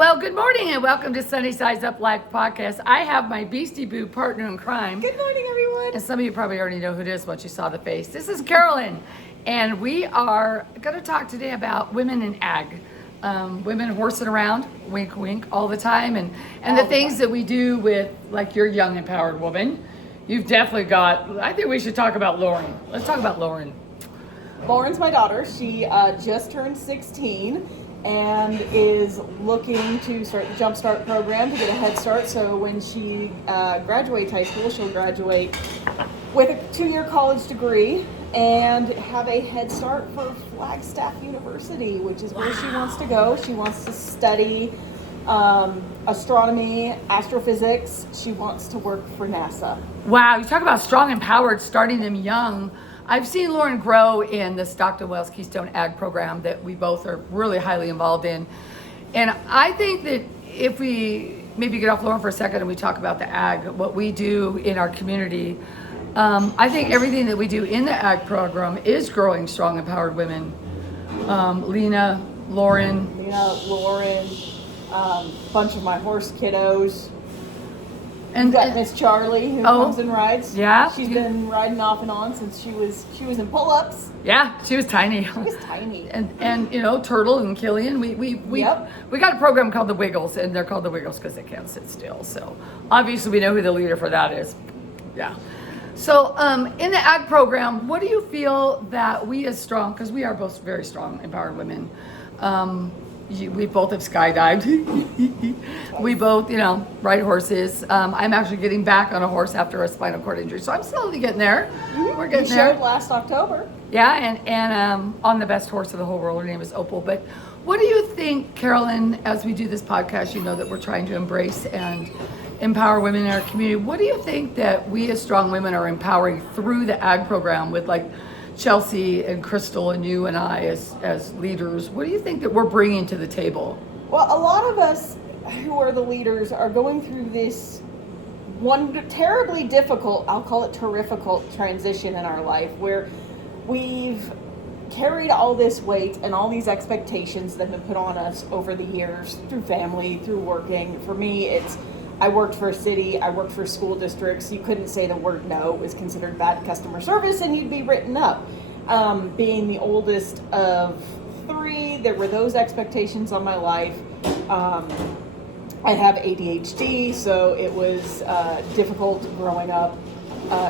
Well, good morning and welcome to Sunny Size Up Live podcast. I have my Beastie Boo partner in crime. Good morning, everyone. And some of you probably already know who it is once you saw the face. This is Carolyn, and we are going to talk today about women in ag. Women horsing around, wink, wink, all the time, and the things that we do with, like, your young, empowered woman. You've definitely got, I think we should talk about Lauren. Let's talk about Lauren. Lauren's my daughter. She just turned 16 and is looking to start the Jump Start program to get a head start. So when she graduates high school, she'll graduate with a 2-year college degree and have a head start for Flagstaff University, which is where she wants to go. She wants to study astronomy, astrophysics. She wants to work for NASA. Wow, you talk about strong, empowered, starting them young. I've seen Lauren grow in the Stockton Wells Keystone Ag program that we both are really highly involved in. And I think that if we maybe get off Lauren for a second and we talk about the ag, what we do in our community, I think everything that we do in the ag program is growing strong, empowered women. Lena, Lauren, bunch of my horse kiddos. and Got Miss Charlie who comes and rides. Yeah, she's been riding off and on since she was in pull-ups. Yeah, she was tiny. She was tiny. And you know, Turtle and Killian, we got a program called the Wiggles, and they're called the Wiggles because they can't sit still. So obviously we know who the leader for that is. Yeah. So in the ag program, what do you feel that we as strong, because we are both very strong, empowered women, we both have skydived. We both, ride horses. I'm actually getting back on a horse after a spinal cord injury, so I'm slowly getting there. We're getting there. You showed last October. Yeah, and on the best horse of the whole world. Her name is Opal. But what do you think, Carolyn, as we do this podcast, you know that we're trying to embrace and empower women in our community. What do you think that we as strong women are empowering through the ag program with, like, Chelsea and Crystal and you and I as leaders? What do you think that we're bringing to the table? Well, a lot of us who are the leaders are going through this one terribly difficult, I'll call it terrifical transition in our life where we've carried all this weight and all these expectations that have been put on us over the years through family, through working. For me, I worked for a city, I worked for school districts. You couldn't say the word no. It was considered bad customer service and you'd be written up. Being the oldest of 3, there were those expectations on my life. I have ADHD, so it was difficult growing up,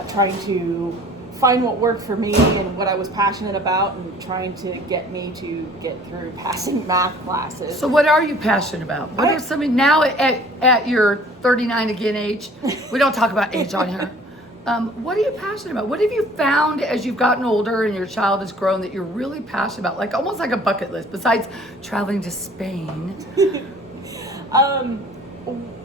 trying to find what worked for me and what I was passionate about and trying to get me to get through passing math classes. So what are you passionate about? What are something now at your 39 again age? We don't talk about age on here. What are you passionate about? What have you found as you've gotten older and your child has grown that you're really passionate about? Like almost like a bucket list besides traveling to Spain.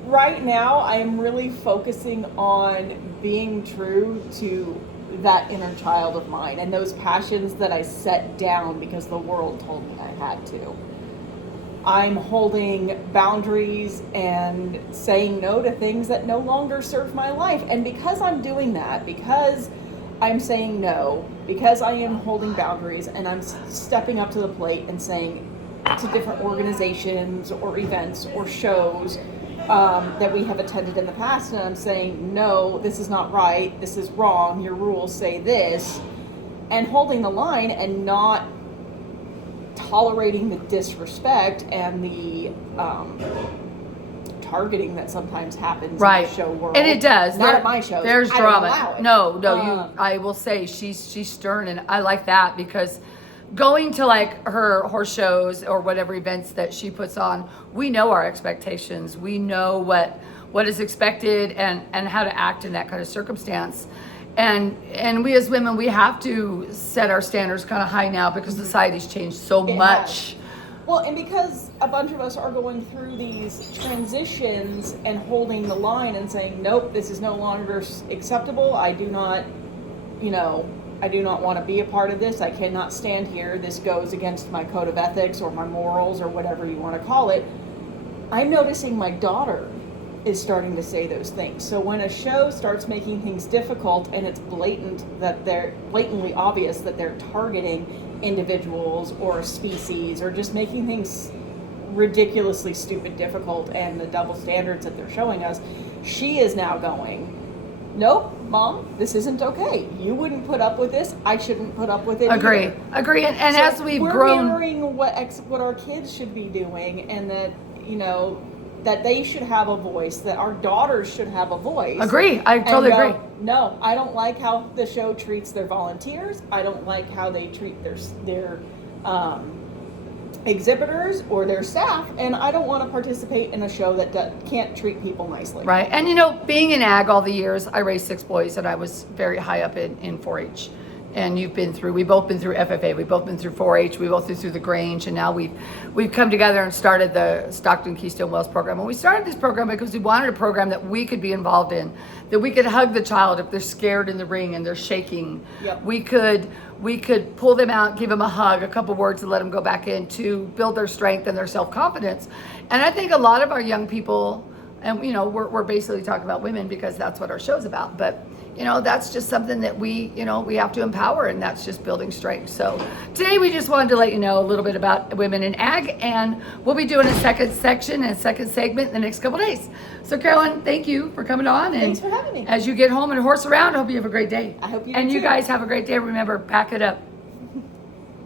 Right now I am really focusing on being true to that inner child of mine and those passions that I set down because the world told me I had to. I'm holding boundaries and saying no to things that no longer serve my life. And because I'm doing that, because I'm saying no, because I am holding boundaries and I'm stepping up to the plate and saying to different organizations or events or shows that we have attended in the past, and I'm saying, no, this is not right, this is wrong, your rules say this, and holding the line and not tolerating the disrespect and the targeting that sometimes happens in the show world. And it does. Not at my shows. There's I drama. don't allow it. No, I will say she's stern, and I like that because going to like her horse shows or whatever events that she puts on, we know our expectations. We know what is expected and how to act in that kind of circumstance. And we as women, we have to set our standards kind of high now because society's changed so much. Well, and because a bunch of us are going through these transitions and holding the line and saying, nope, this is no longer acceptable. I do not want to be a part of this. I cannot stand here. This goes against my code of ethics or my morals or whatever you want to call it. I'm noticing my daughter is starting to say those things. So when a show starts making things difficult and it's blatantly obvious that they're targeting individuals or a species or just making things ridiculously stupid difficult and the double standards that they're showing us, she is now going, nope, Mom, this isn't okay. You wouldn't put up with this. I shouldn't put up with it Agree. either. Agree. And So as we've we're grown, mirroring what our kids should be doing, and that, you know, that they should have a voice, that our daughters should have a voice. agree. I totally And go, agree. no, I don't like how the show treats their volunteers. I don't like how they treat their exhibitors or their staff, and I don't want to participate in a show that can't treat people nicely. Right. And you know, being in ag all the years, I raised 6 boys and I was very high up in 4-H. And we've both been through FFA, we've both been through 4-H, we both been through the Grange, and now we've come together and started the Stockton Keystone Wells program. And we started this program because we wanted a program that we could be involved in, that we could hug the child if they're scared in the ring and they're shaking. Yep. We could pull them out, give them a hug, a couple words, and let them go back in to build their strength and their self-confidence. And I think a lot of our young people, and you know, we're basically talking about women because that's what our show's about, but you know, that's just something that we have to empower, and that's just building strength. So today we just wanted to let you know a little bit about women in ag, and we'll be doing a second section and a second segment in the next couple days. So Carolyn, thank you for coming on. And Thanks for having me. as you get home and horse around, I hope you have a great day. I hope you do And you too. guys have a great day. Remember, pack it up.